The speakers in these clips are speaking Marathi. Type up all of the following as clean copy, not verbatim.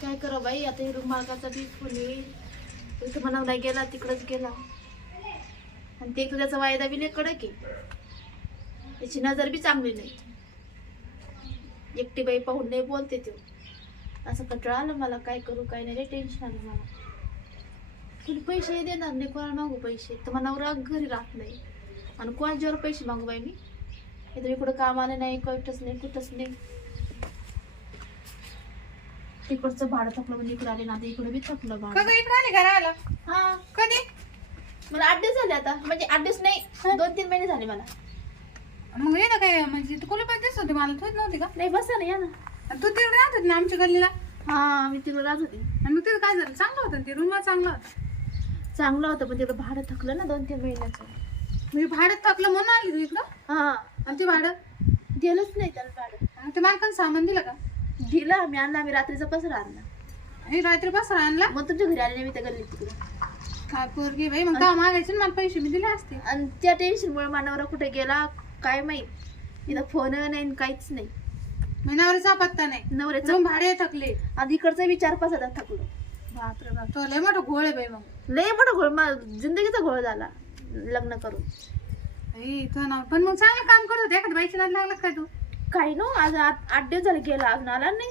काय करा बाई, आता हे रूम मालकाचा बी फोन येईल. इथं म्हणावं नाही गेला, तिकडच गेला. आणि ते त्याचा वायदा बी नाही कडक आहे, त्याची नजर बी चांगली नाही. एकटी बाई पाहून नाही बोलते तो. असं कंटाळा आलं मला, काय करू काय नाही, टेन्शन आलं मला. कोणी पैसे देणार नाही, कोणाला मागू पैसे तर मनावर घरी राहत नाही. आणि कोणाच्यावर पैसे मागू बाई मी? इथं मी कुठं कामाला नाही, कुठंच नाही. तिकडचं भाडं थकलं म्हणजे इकडे आले ना, आता इकडे बी थकलं भाडं. कधी इकडे आली घराला? हा, कधी? मला 8 दिवस झाले आता, म्हणजे 8 दिवस नाही, 2-3 महिने झाले मला. मग ये ना काय, म्हणजे तू कोणी पण दिसत होती मला, तूच नव्हती का? नाही बसा ना, या ना. आणि तू तिकडे राहत होती ना आमच्या गल्लीला? हा, मी तिकडे राहत होती. आणि मग तिथं काय झालं? चांगलं होतं ते रूम, चांगलं होतं. चांगलं होतं पण तिकडे भाडं थकलं ना 2-3 महिन्याचं. म्हणजे भाडं थकलं म्हणून आली तू इकडं? हा, आणि ते भाडं दिलंच नाही त्याला भाडं. आणि ते मालकानं सामान दिलं का? दिलं आम्ही, आम्ही रात्रीचा पसरा आणला. हे रात्री बसरा आणला? मग तुमच्या घरी आले नाही मी त्या गल्लीत तिकडे. काय पोरगी बाई, मग तेव्हा मागायचे ना मला पैसे, मी दिले असते. आणि त्या टेन्शनमुळे मानवरा कुठे गेला काय माहित. इथं फोन नाही काहीच नाही. मी नवऱ्याचा पत्ता नाही, नवऱ्याचं रूम भाडे थकले. आधी इकडचा बी 4-5 हजार थकलो. बापरे बाप, तो लय मोठा घोळ आहे बाई. मग लय मोठा घोळ, जिंदगीचा घोळ झाला लग्न करून. तो ना, पण मग चांगलं काम करत होते. एखाद्या बाईच्या नाद लागला काय तू? काही नो, आज 8 दिवस झाले गेला, अजून आला नाही.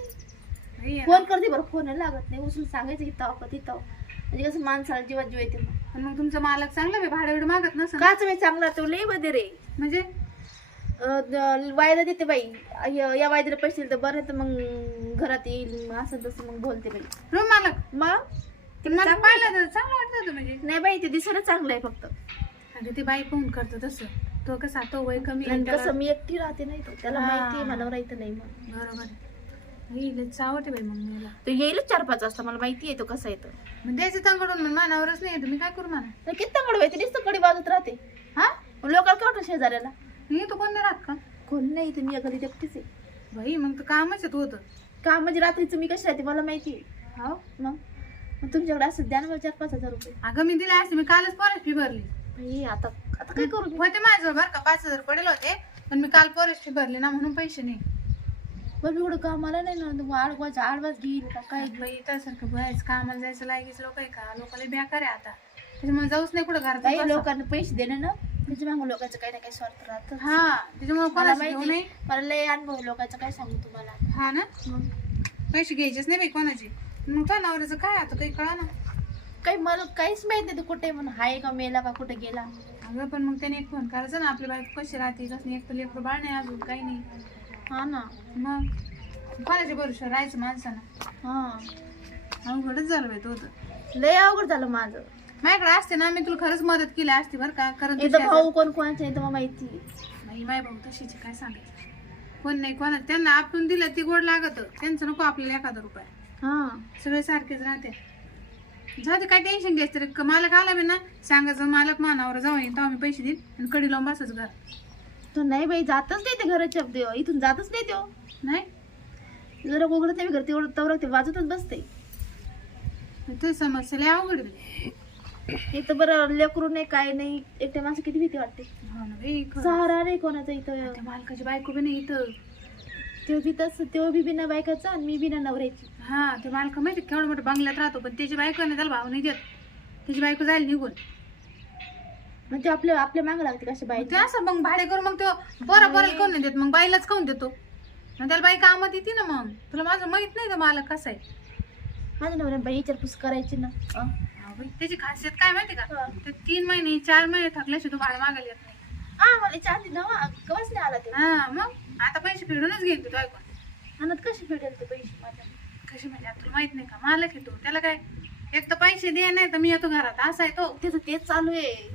बाई, फोन करते बरं, फोन लागत नाही. उचलून सांगायचं इथं म्हणजे कसं माणसाला जीवात जीव येते. पण मग तुमचा मालक चांगला बाई, भाडं एवढं मागत नसं काच मी चांगला, तो लय मध्ये रे. म्हणजे वायदा देते बाई, या वायद्याला पैसे दिले तर बरं, तर मग घरात येईल असं तसं मग बोलते बाई. रूम मालक मग ते मला पाहिलं तर चांगलं वाटत होतं. म्हणजे नाही बाई, ते दिसायला चांगलं आहे फक्त. अगं ते बाई पाहून करतो तसं. तो कसा, तो वय कमी आहे आणि त्याला. कसं मी एकटी राहते नाही, तो त्याला हा. माहिती आहे मला राहायचं नाही. मग बरोबर आहे. लयच आवडते बाई. मग मला तो येईलच 4-5 वाजता, मला माहिती आहे तो कसा येतो. मग द्यायचं तंगडून, मग मानावरच नाही येतो. मी काय करू म्हणा? तर किती तंगड व्हायचं, नुसतं कडी बाजूत राहते. हा, लोकांना काय वाटतं शेजाऱ्याला? मी तो कोण नाही राहत का? कोण नाही, इथे मी घरी एकटीच आहे. बाई मग तर कामच आहे तू होतं. का म्हणजे रात्रीचं मी कशी राहते मला माहिती आहे. हो, मग तुमच्याकडे असं द्या ना मला 4-5 हजार रुपये. अगं मी दिले असते, मी कालच परत फी भरली. बाई आता आता काय करू मी? होते माझ्याजवळ बरं का, 5,000 पडेल होते. पण मी काल परत फी भरली ना, म्हणून पैसे नाही. बरं एवढं कामाला नाही ना, आडवाच घेईल का काय? बाई त्यासारखं बाहेरच कामाला जायचं लायकीच लोक आहे का? लोकांना बेकार आहे आता, त्याच्यामुळे जाऊच नाही कुठं घरात. काही लोकांना पैसे देणे ना, त्याच्या मागं लोकांचं काही ना काही स्वार्थ राहतं. हा, त्याच्यामुळे मला कोणाला माहिती घेऊ नये. मला लय अनुभव लोकांचं, काय सांगू तुम्हाला. हा ना, मग पैसे घ्यायचेच नाही बाई कोणाचे. मग काय नवऱ्याचं काय आता काही कळा ना. काही मला काहीच माहित नाही, तू कुठे म्हणून हाय का मेला का कुठे गेला. अगं पण मग त्याने एक फोन करायचा ना, आपली बायको कशी राहते कसं. एक तर लेकरं बाळ नाही, अजून काही नाही. हा ना, मग कोणाच्या भरोश्यावर राहायचं माणसानं? हा अवघडच झालं बाई तो तर. लय अवघड झालं माझं. माझ्याकडे असते ना, मी तुला खरंच मदत केली असती बरं का. कारण इथं भाऊ कोण कोणाचे नाही तर मला माहिती. माय भाऊ तशीच काय सांगायचं. कोण नाही कोणा, त्यांना आपण दिलं ती गोड लागत, त्यांचं नको आपल्याला 1,000 रुपये. हा, सगळे सारखेच राहते. जाते, काय टेन्शन घ्यायचं रे. मालक आला बी ना, सांगायचं मालक मानावर जाऊ येईन तेव्हा मी पैसे देईन, आणि कडी लावून बसच घर. तो नाही बाई, जातच नाही ते घराच्या इथून जातच नाही तो. नाही जरा उघडत नाही घर तेवढं तवर ते वाजतच बसते. ते समस्या लय अवघड आहे. एक तर बरं लेकरू नाही काय नाही, एकट्या माणसं किती भीती वाटते. हो ना बाई, खरं. सहारा नाही कोणाचा इथं. त्या मालकाची बायको बी नाही इथं. तो बी बिना बायकाचा आणि मी बिना नवऱ्याची. हा, ते मालक माहिती केवढं मोठं बंगल्यात राहतो, पण त्याची बायको नाही, त्याला भाव नाही देत. त्याची बायको जायला निघून. मग ते आपल्या मागं लागते कशा बाई. ते असं मग भाडे करून मग तो बरोबर कोण नाही देत, मग बाईलाच काऊन देतो. मग त्याला बाई कामात येते ना. मग तुला माझं माहित नाही का मालक कसा आहे. माझ्या नवऱ्याने बाई विचारपूस करायची ना. हा बाई, त्याची खासियत काय माहिती का? हा. ते 3 महिने 4 महिने थकल्याशिवाय तू भाडं मागायला येत नाही. मला चांदी ना कवच नाही आला ते. हा, मग आता पैसे फेडूनच घेईन तू ऐकून. आणत कशी फेडेल ते पैसे माझ्या? कशी म्हणजे, आता तुला माहित नाही का मालक येतो त्याला काय, एक तर पैसे दे नाही तर मी येतो घरात, असा आहे तो. त्याचं तेच चालू आहे.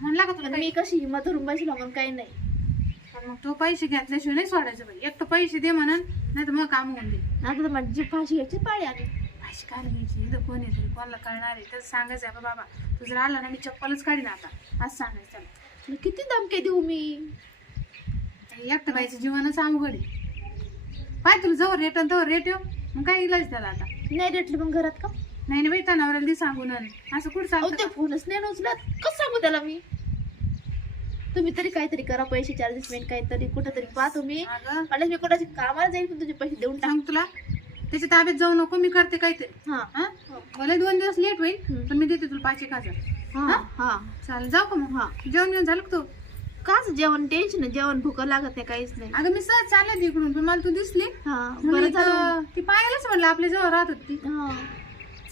म्हणला का तुला आणि काही? मी कशी हिंमत धरून बसलो म्हणून काही नाही. पण मग तो पैसे घेतल्याशिवाय नाही सोडायचं बाई. एक तर पैसे दे म्हणून, नाही तर मग काम होऊन दे. आता तर माझी फाशी घ्यायची पाळी आली. पैसे काय घ्यायची, इथं कोण येते कोणाला कळणार आहे. तर सांगायचं आहे बाबा, तू जर आला ना मी चप्पलच काढीन आता, असं सांगायचं त्याला. तुला किती धमके देऊ मी? एकटं बाईचं जीवनच अवघड आहे. पाय तुला जवळ रेट आणि तवर रेट येऊ, मग काय इलाज त्याला आता. नाही रेटले मग घरात का? नाही ना बाई, तनावराला दे सांगून आले. असं कुठं अहो सांगतो ते फोनच नाही उचलत, कसं सांगू त्याला मी? तुम्ही तरी काहीतरी करा, पैसे चार्जेस काहीतरी कुठं तरी पहा तुम्ही. अगं म्हणलं मी कोणाची कामाला जाईल पण तुझे पैसे देऊन टाक. सांग तुला, त्याच्या ताब्यात जाऊ नको, मी करते काहीतरी. हा हा मला 2 दिवस लेट होईल पण मी देते तुला 5,000. हा हा चालेल, जाऊ का मग? हा. जेवण घेऊन झालं का तू? काच जेवण टेन्शन जेवण भूक लागत नाही काहीच नाही. अगं मी सहज चालले इकडून पण मला तू दिसली. हा म्हणून बरं इथं झालं. ती पाहायलाच म्हणलं आपल्या जवळ राहत होती. हा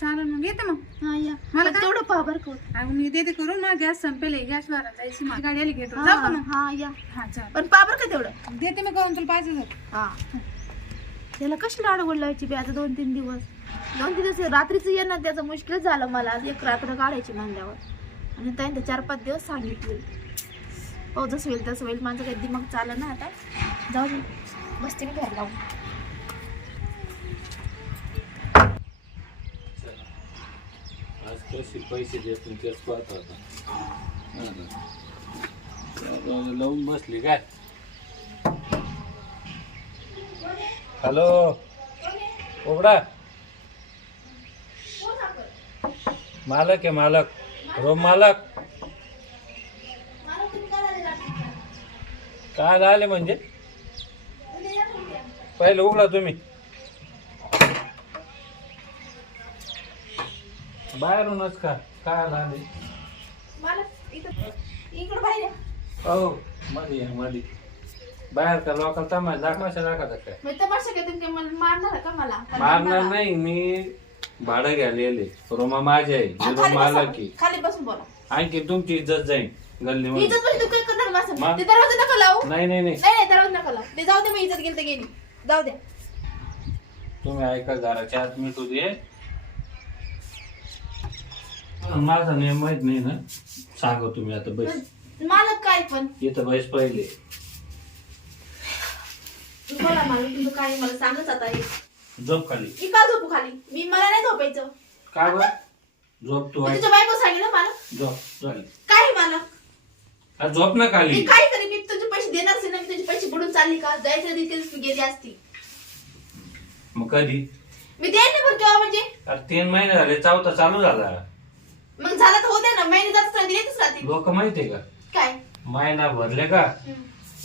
चालेल मग येते मग. हा या मला मला काय- तेवढं पहा बरं का. अगं मी देते करून, मला गॅस संपेल, गॅस भरायला जायची, माझी गाडी आली घेतो. जाऊ का मग? हा या हा चालेल, पण पहा बरं का तेवढं. देते मी करून तुला 5,000. हा त्याला कशाला अडवड लावायची बी आता 2-3 दिवस. 2-3 दिवस रात्रीचं येणं त्याचं मुश्किल झालं मला. आज एक रात्र काढायची म्हणल्यावर आणि त्यांनी 4-5 दिवस सांगितले. हो जसं होईल तसं होईल. माझं काही दिमाग चाललं ना आता. जाऊ दे बसते मी घर लावून. आज कसे पैसे देतील तेच पाहत होता. लावून बसली काय? हॅलो उघडा. मालक आहे मालक, रूम मालक. काय आले म्हणजे? पहिले उघडा तुम्ही. बाहेरूनच का काय आले? इकडं बाहेर हो मध्ये या, मध्ये बाहेर का लोकल तमाशा दाखवायचा काय? मग तमाशा काय तुम्ही मला मारणार का मला? मारणार नाही, मी भाडं घ्यायला रोमा माझी आहे, मी रूम मालक आहे. खाली बसून बोला. आणखी तुमची इज्जत जाईल गल्लीमध्ये. इज्जत म्हणजे तू काय करणार माझं? मग? ते दरवाजा नका लावू. नाही नाही नाही, नाही नाही दरवाजा नका लावू. ते जाऊ दे, मी इज्जत गेली तर गेली. जाऊ दे. तुम्ही ऐका, घराच्या आत मिठू दे. माझा नियम माहित नाही ना, सांगा तुम्ही आता. बस मालक काय पण इथं बस पहिले. बोला मालक तुमचं काय मला सांगच आता. झोप खाली. मी का झोपू खाली? मला नाही झोपायचं. काय बरं? झोप तू मी आहे. तुझ्या बायको सांगितलं मला. झोप झाली. काय मालक? अरे झोप ना मी खाली. काय करी? मी तुझे पैसे देणारच आहे ना. मी तुझे पैसे बुडून चालली का? जायचं तिथेच मी गेली असती. मग कधी? मी देईन ना पण केव्हा म्हणजे? अरे 3 महिने झाले, चौथा चालू झाला. मग झालं तर होते ना. महिने जातच राहते, येतच राहते. लोक माहितीये का, काय? महिना भरले का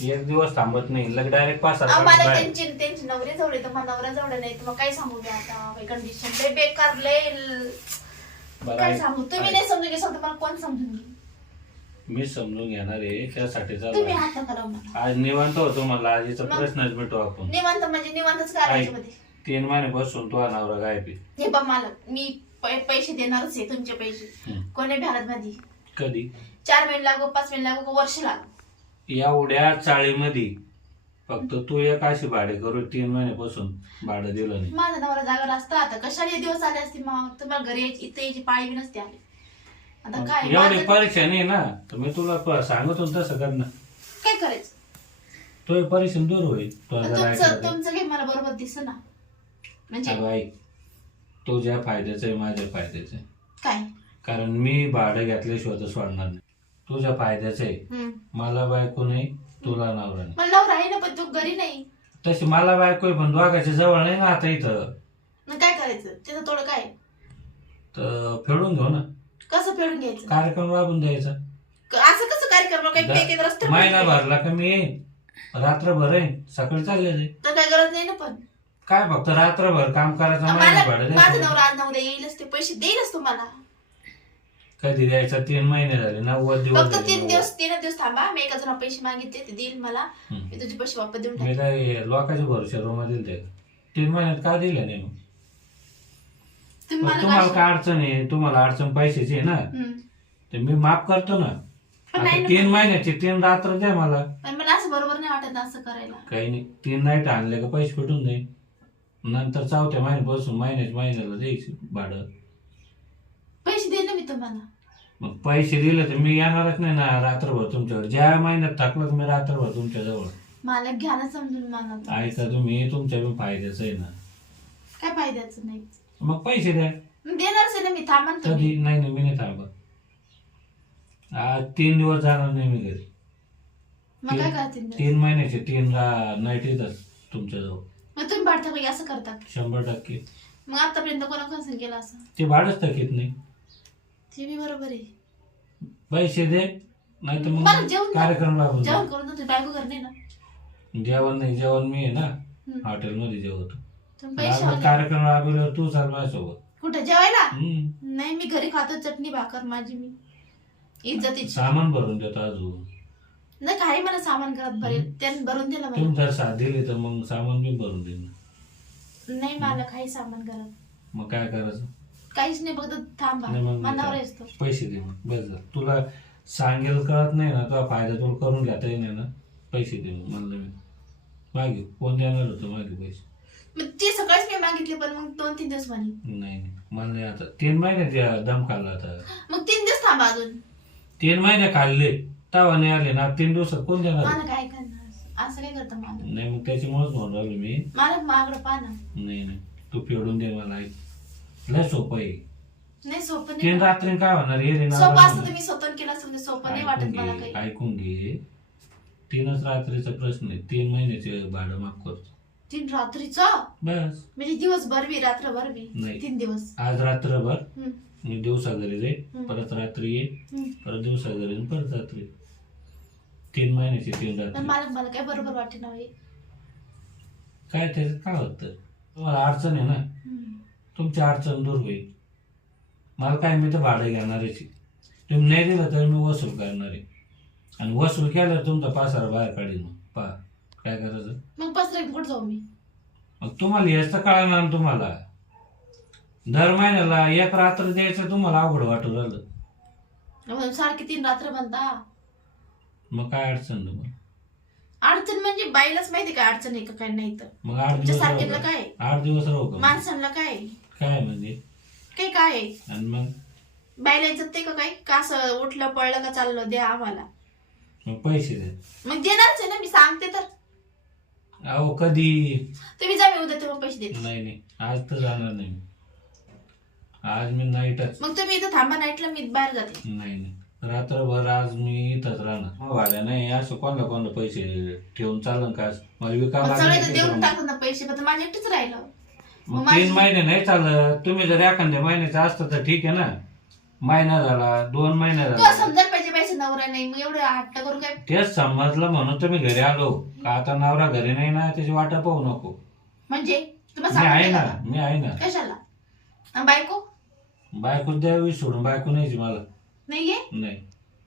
एक दिवस थांबत नाही, लग डायरेक्ट 5-7 मला त्यांचे नवरे जवळ तर मला नवरा जवळ नाही तर मग काय सांगू मी आता? कंडिशन लय बेकार, लय काय सांगू? तुम्ही नाही समजून घे मला कोण समजून घे? मी समजून घेणार आहे, त्यासाठी चालू तुम्ही आहे. हात नका लावू मला. आज निवांत होतो, मला आजीचा प्रश्नच भेटू आपण. निवांत म्हणजे निवांतच करायचं मध्ये. 3 महिने बसून तो नवरा गायब आहे. हे बा मालक, मी पैसे देणारच आहे. तुमचे पैसे कोणी भ्यालत मध्ये. कधी? 4 महिने लागो, 5 महिने लागो, वर्ष लागो. एवढ्या चाळीमध्ये फक्त तू एक अशी भाडे करू 3 महिन्यापासून भाडं दिलं नाही. माझा नवरा जागा असता आता कशाला हे दिवस आले असते मग? तुम्हाला घरी यायची इथे यायची पाळी बी नसते आली. आता काय एवढी माझं- परीक्षा नाही ना, तर मी तुला सांगत होतो तसं कर ना. काय करायचं? तो परीक्षा दूर होईल. तो जरा तुमचं ऐकलं तर. तुमचं काही मला बरोबर दिसत ना. म्हणजे अगं ऐक, तुझ्या फायद्याचं आहे, माझ्या फायद्याचं आहे. काय? कारण मी भाडं घेतल्याशिवाय तर सोडणार नाही. तुझ्या फायद्याचं आहे. मला बायको नाही, तुला नवरा नाही. मला नवरा आहे ना पण तू घरी नाही. तशी मला बायको आहे, पण दोघांच्या जवळ नाही ना आता इथं. मग काय करायचं? त्याचं थोडं काय? तर फेडून घेऊ ना, कसं फेडून घ्यायचं? कार्यक्रम राबून द्यायचा. असं कसं कार्यक्रम? काही पेकेत रस्ते महिना भरला का मी येईन, रात्रभर आहे, सकाळी चालले जाईल. तर काय गरज नाही ना. पण काय फक्त रात्रभर काम करायचं, महिना मला भाडं माझा द्यायचं. नवरा आज नवरा येईलच, ते पैसे देईलच तुम्हाला. कधी द्यायचा? 3 महिने झाले, 90 दिवस फक्त झाले. 3 दिवस थांबा. मी एका जण पैसे मागितले, ते देईल मला. मी तुझे पैसे वापस देऊन मी टाकेन. काय लोकांच्या भरोश्या रूम दिल 3 महिन्यात का दिले नाही? मग तुम्ही मला तुम्हाला काय- काय अडचण आहे? तुम्हाला अडचण पैशाची आहे ना, तर मी माफ करतो ना. पण आता नाही ना. 3 महिन्याची 3 रात्र द्या मला. पण मला असं बरोबर नाही वाटत असं करायला. काही नाही, 3 नाईट आणले का पैसे भेटून जाईल. नंतर 4थ्या महिन्यापासून महिन्याला द्यायची भाडं. पैसे देईल ना मी तुम्हाला. मग पैसे दिले तर मी येणारच नाही ना रात्रभर तुमच्याकडे. ज्या महिन्यात टाकलं तर मी रात्रभर तुमच्याजवळ. मला घ्या ना समजून मला. ऐका तुम्ही, तुमच्या बी फायद्याचं आहे ना. काय फायद्याचं नाही. मग पैसे द्या. मी देणारच आहे ना. मी थांबा ना तुम्ही. कधी? नाही मी नाही थांबत. आज 3 दिवस जाणार नाही मी घरी. मग काय करतील? 3 महिन्याचे 3 नाईट येतात तुमच्याजवळ. मग तुम्ही भाडता का असं करता? 100%. मग आतापर्यंत कोणा कसं केलं असं? ते भाडंच थकीत नाही. ते बी बरोबर आहे. पैसे दे, नाही तर मला मग जेवण कार्यक्रम लागून जेवण जाईल. करून तुझी बायको घर नाही ना. जेवण नाही, जेवण मी आहे ना हॉटेलमध्ये जेवतो. तुम्ही पैसे आज कार्यक्रम राबवल्यावर तू चाल माझ्यासोबत. कुठं जेवायला? हम्म. नाही, मी घरी खातो चटणी भाकर माझी मी इज्जतीची. सामान भरून देतो अजून. नाही काही मला सामान घरात भरेल त्याने भरून दिलं मला. तुम्ही जर साथ दिली तर मग सामान मी भरून देईन. नाही मला काही सामान घरात मग काय करायचं? काहीच नाही, फक्त थांबा नाही मग मनावर असतो. पैसे दे मग बस झालं. तुला सांगेल कळत नाही ना, तुला फायदा तुला करून घेता येईल ना. पैसे दे मग म्हणलं मी. मागे कोण देणार होतं माझे पैसे? मग ते सकाळीच मी मागितले पण मग 2-3 दिवस म्हणे. नाही मला नाही आता 3 महिने दम खाल्ला आता. मग 3 दिवस थांबा अजून. 3 महिने खाल्ले तवा नाही आले ना. 3 दिवसात कोण देणार? मला काय करणार असं काय करतं मला? नाही मग त्याच्यामुळेच म्हणून राहिलो मी. मला मागडं पाहा ना. नाही तू फेडून दे मला. लय सोपं आहे. नाही सोपं 3 नाही. रात्री काय होणार ये सोपं असतं तुम्ही स्वतः केलं असतं म्हणजे सोपं नाही वाटत मला काही. ऐकून घे. 3च रात्रीचा प्रश्न आहे. 3 महिन्याचे भाडं माफ करतो 3 रात्रीचं बस. म्हणजे दिवसभर बी रात्रभर बी नाही. 3 दिवस. आज रात्रभर हम्म, मी दिवसा घरी जाईल, परत रात्री ये, हम्म. परत दिवसा घरी येईन, परत रात्री. 3 महिन्याची 3 पण रात्री. मला काय बरोबर वाटते ना हे. काय त्याच्यात काय होतं? तुम्हाला अडचण आहे ना, हम्म. तुमची अडचण दूर होईल. मला काय, मी तर भाडं घेणारच आहे. तुम्ही नाही दिलं तर मी वसूल करणार आहे. आणि वसूल केल्यावर तुमचा पासारा बाहेर काढीन. मग पहा काय करायचं. मग पसरे कुठं जाऊ मी? मग तुम्हाला हेच तर कळणार ना. तुम्हाला दर महिन्याला 1 रात्र द्यायचं तुम्हाला अवघड वाटू राहिलं. म्हणून सारखी 3 रात्र म्हणता. मग काय अडचण नाही. मग अडचण म्हणजे बाईलाच माहिती काय अडचण आहे का काय नाही तर. मग 8 तुमच्या दिवस राहू सारख्याला का? काय 8 दिवस राहू का? माणसांना काय काय म्हणजे काय काय आहे? आणि मग बाईला इज्जत ते का काय का असं उठलं पडलं का चाललं द्या आम्हाला. मग पैसे द्या. मग देणारच आहे ना मी सांगते तर. अहो कधी. तुम्ही जा मी उद्या तेव्हा पैसे देते. नाही आज तर जाणार नाही मी. आज मी नाईटच. मग तुम्ही इथं थांबा नाईटला मी बाहेर जाते. नाही रात्रभर आज मी इथंच राहणार. मग भाड्या नाही असं कोणाला पैसे ठेवून चालन का? मला विकावं मग सगळे तर देऊन लागेल. टाकत ना पैसे पण माझ्या एकटीच राहिलं. मग 3 महिने नाही चालत. तुम्ही जर एखाद्या महिन्याचं असतं तर ठीक आहे ना. महिना झाला 2 महिने तुला झाला समजायला पाहिजे पैसे नवरा नाही मग एवढं हट्ट करू काय? तेच समजलं म्हणून तुम्ही घरी आलो का. आता नवरा घरी नाही ना, त्याची वाटा पाहू नको. म्हणजे तुम्हाला मी आहे सांगते ना, का? मी आहे ना. कशाला? आणि बायको बायको द्यावी सोडून. बायको नाहीची मला. नाहीये? नाही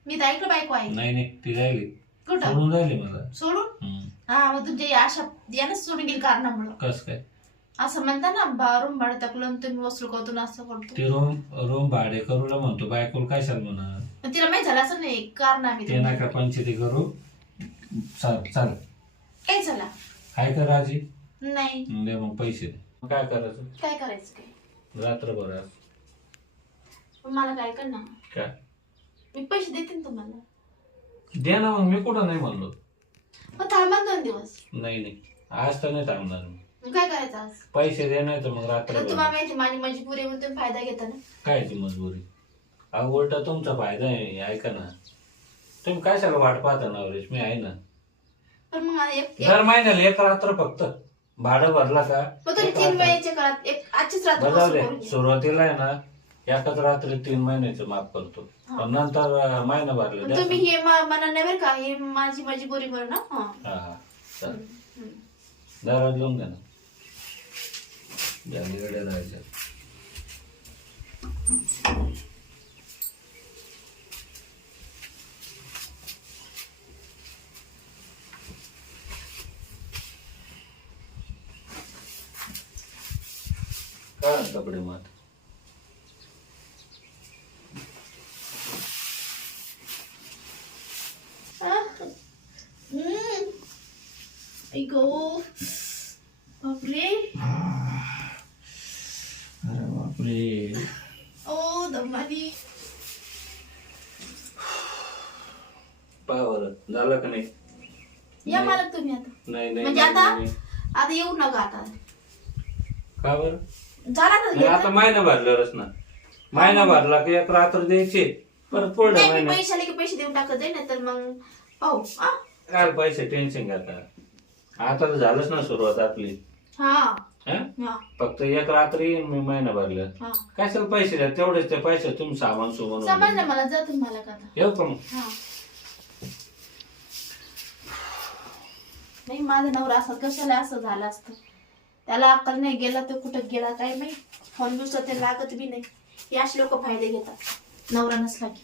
मी तर ऐकलं बायको आहे. नाही ती राहिली. कुठं सोडून राहिली मला. सोडून? हम्म. हा मग तुमची आशा यानंच सोडून गेली कारणामुळं. कस काय? असं म्हणता ना रूम भाडं टाकलं तुम्ही वसूल करतो ना असं करतो. ते रूम भाडे करूला म्हणतो. बायकोला काय सांग म्हणा. पण तिला माहित झालं असं नाही कारण आम्ही ते नका पंचायती करू. चाल काय झाला? काय कर आजी. नाही दे मग पैसे दे. मग काय करायचं? काय करायचं काय? रात्रभर आज. पण मला काय करणार? काय मी पैसे देते ना तुम्हाला. दे ना. मग मी कुठं नाही म्हणलो. मग थांबा 2 दिवस. नाही आज तर नाही थांबणार मी. मग काय करायचं आज? पैसे दे नाही तर मग तर रात्रभर. तुम्हाला माहिती माझी मजबुरी आहे म्हणून तुम्ही फायदा घेता ना. काय ती मजबुरी? अहो उलटा तुमचा फायदा आहे. ऐका ना, तुम्ही काय सगळं वाट पाहता नवरेश. मी आहे ना. पण मग मला दर महिन्याला 1 रात्र फक्त भाडं भरला का. मग तुम्ही 3 महिन्याच्या काळात आजचीच रात्र बजाव वसूल दे. करून घ्या. सुरुवातीला आहे ना एकाच रात्री 3 महिन्याचं माफ करतो. पण नंतर महिना भरले पण द्या. तुम्ही हे मना नाही बरं का हे माझी मजबुरी बरं ना. हा चल दरवाज लावून द्या ना. जालीकडे राहायचं. काय कपडे मात. ऐको बापरे. अरे बापरे. ओ दमानी. पावर झालं का नाही? या मालक तुम्ही आता. नाही म्हणजे आता येऊ नका आता. का बरं? झाला नाही आता ना. महिना भरल्यावरच ना. महिना भरला की 1 रात्र द्यायचे. परत पुढल्या नाही, मी महिन्यात पैसे आले की पैसे देऊन टाकत जाईल ना तर मग पाहू. काय पैसे टेन्शन घेता. आता तर झालंच ना सुरुवात आपली. हा हं? हा फक्त 1 रात्री मी महिना भरलं. हा कशाला पैसे द्या. तेवढेच ते पैसे तुम्ही सामान सुमान समजलं मला. जा तुम्ही मला का आता. येऊ का मग. हा नाही माझा नवरा असं कशाला असं झालं असतं. त्याला अक्कल नाही, गेला तो कुठं गेला काय माहित. फोन नुसतं ते लागत बी नाही. हे असे लोक फायदे घेतात नवरा नसला की.